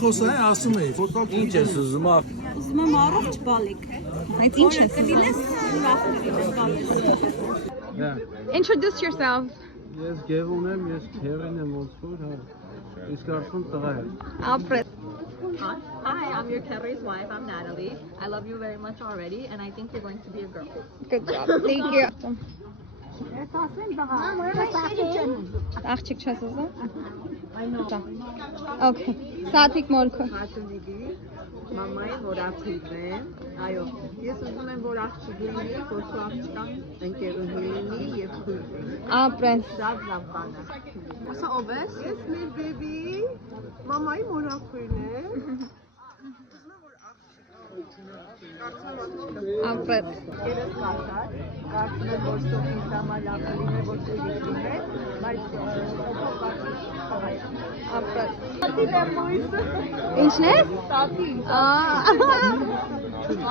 Խոսա է ասում էի։ Ինչ ես ուզում ա։ Ուզում եմ առողջ բալիկ։ Այդ ինչ ես։ Կլինես ուրախ կլինես բալիկ։ Introduce yourself. Ես գևուն եմ, ես քերին եմ ոնց որ, հա։ Իսկ արդեն տղա եմ։ Alfred. Hi, I'm your Kerry's wife. I'm Natalie. I love you very much already, and I think you're going to be a girl. Good job. Thank you. Աղջիկ չես ուզում։ Okay. Սաթիկ մորքո։ Մամայի որ աղջիկն է, այո, ես ուզում եմ որ աղջիկ լինի, որ քո աղջկան ընկերուհի լինի եւ քույր լինի։ Ապրեն։ Շատ լավ բան է։ Ասա ով ես։ Ես մեր բեբի, մամայի մորախույրն է։ Ապրեն։ Երես կարտար, կարծում եմ որ սովին համար լավ լինի, որ քույր լինի, բայց Ապրեն։ Տատին եմ մույսը։ Ինչն է։ Տատին։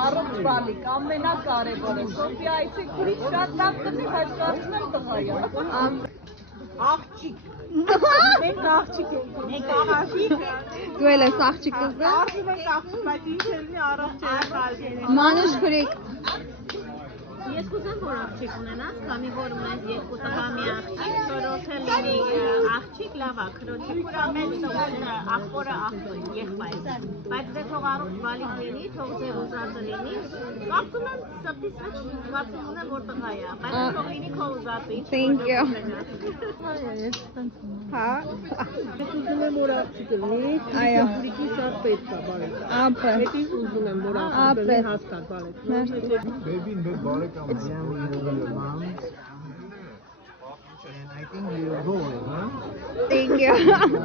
Առողջ բալիկ, ամենակարևորը, Սոֆիա այցի քուրից շատ լավ տնի, բայց կարծում եմ տղա է։ Աղջիկ։ Մենք աղջիկ ենք։ Մենք աղջիկ ենք։ Դու էլ ես աղջիկ ուզում։ Աղջիկ ենք աղջիկ, բայց ինչ լինի առողջ է։ Մանուշ քուրիկ։ Ես կուզեմ որ աղջիկ ունենաս, քանի որ ունես երկու տղա մի աղջիկ, քրոջը լինի աղջիկ լավ է, քրոջը կուրա մեծ տղան աղբորը աղջիկ եղբայր։ Բայց դե թող առողջ բալիկ լինի, թող ձեր ուզածը լինի։ Կարծում եմ սրտիս մեջ կարծում ունեմ որ տղա է, բայց թող լինի քո ուզածը։ Thank you. Հա։ Ես ուզում եմ որ աղջիկ լինի, Այո։ քուրիկի շատ պետք է բալիկ։ Ապրեն։ Ես ուզում եմ որ աղջիկ լինի հաստատ բալիկ։ Baby մեր բարեկամ եմ, mom. And I think you're a boy, huh? Thank you. I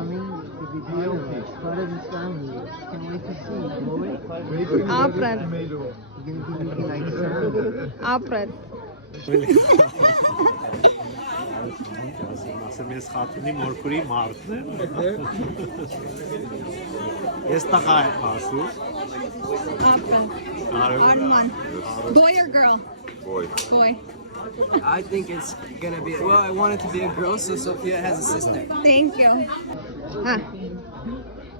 mean, to be healthy, part of his family. Can't wait to see you, boy. Ապրեն։ You're gonna be looking like Sam. Ապրեն։ Ասեմ ես խաթունի մորքուրի մարդն եմ։ Ես տղա եմ ասում։ Ապրեն։ Arman. Boy or girl? Boy. Boy. I think it's gonna be. Well, I want it to be a girl, so Sophia has a sister. Thank you. Հա։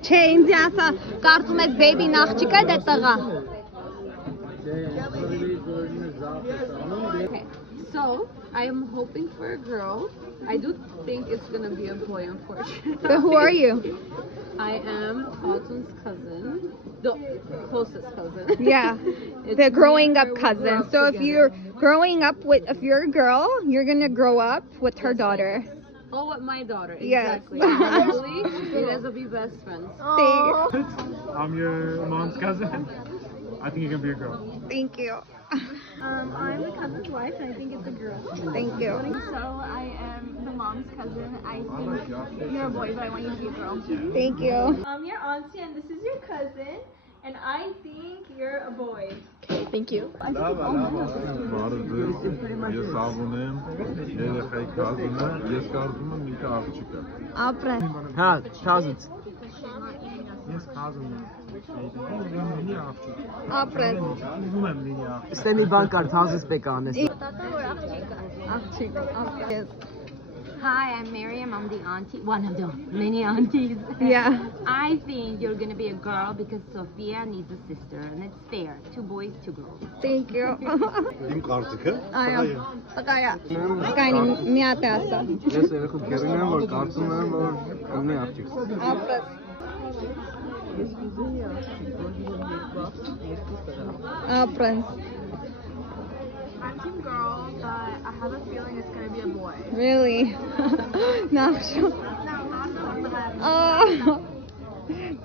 Չէ, ինձ ասա, կարծում ես baby-ն աղջիկ է, դե տղա։ Okay, so I am hoping for a girl. I do think it's gonna be a boy, unfortunately. But who are you? I am Alton's cousin, the closest cousin. Yeah, It's the growing me, up we grew cousin. up So if together. you're growing up with, if you're a girl, you're gonna grow up with her daughter. Oh, what my daughter? Yes. Exactly. Hopefully, you guys will be best friends. I'm your mom's cousin. I think you're gonna be a girl. Thank you. I'm the cousin's wife, and I think it's a girl. Thank you. So I am the mom's cousin. I think you're a boy, but I want you to be a girl. Thank you. I'm your auntie and this is your cousin and I think you're a boy. Thank you. Բարև, ես Ավոն եմ, երեխայի կազինը, ես կարծում եմ ինքը աղջիկ է։ Ապրեն։ Ha, cousins. Ես կազում եմ։ Ուզում լինի աղջիկ։ Ապրեն։ Ուզում եմ լինի աղջիկ։ Steny Bankar, cousins Bekanes. Աղջիկ, ապրեն։ Hi, I'm Miriam. I'm the auntie, one of the many aunties. Yeah. I think you're gonna be a girl because Sophia needs a sister, and it's fair. 2 boys, 2 girls. Thank you. Իմ կարծիքը։ Այո։ Տղայա։ Կանի մի հատ ասա։ Ես երեխու քերին եմ, որ կարծում եմ, որ ունի աղջիկ։ Ապրեն։ Ապրեն։ I'm team girl, but I have a feeling it's gonna be a boy. Really? Նախշո։ Oh.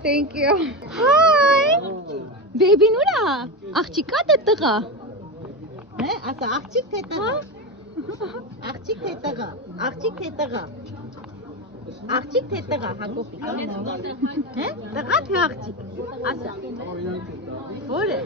Thank you. Hi. Baby նուրա։ Աղջիկ կա դե տղա։ Հե, ասա աղջիկ թե տղա։ Աղջիկ թե տղա։ Աղջիկ թե տղա։ Աղջիկ թե տղա, Հակոբի։ Հե, տղա թե աղջիկ։ Ասա։ Որ է։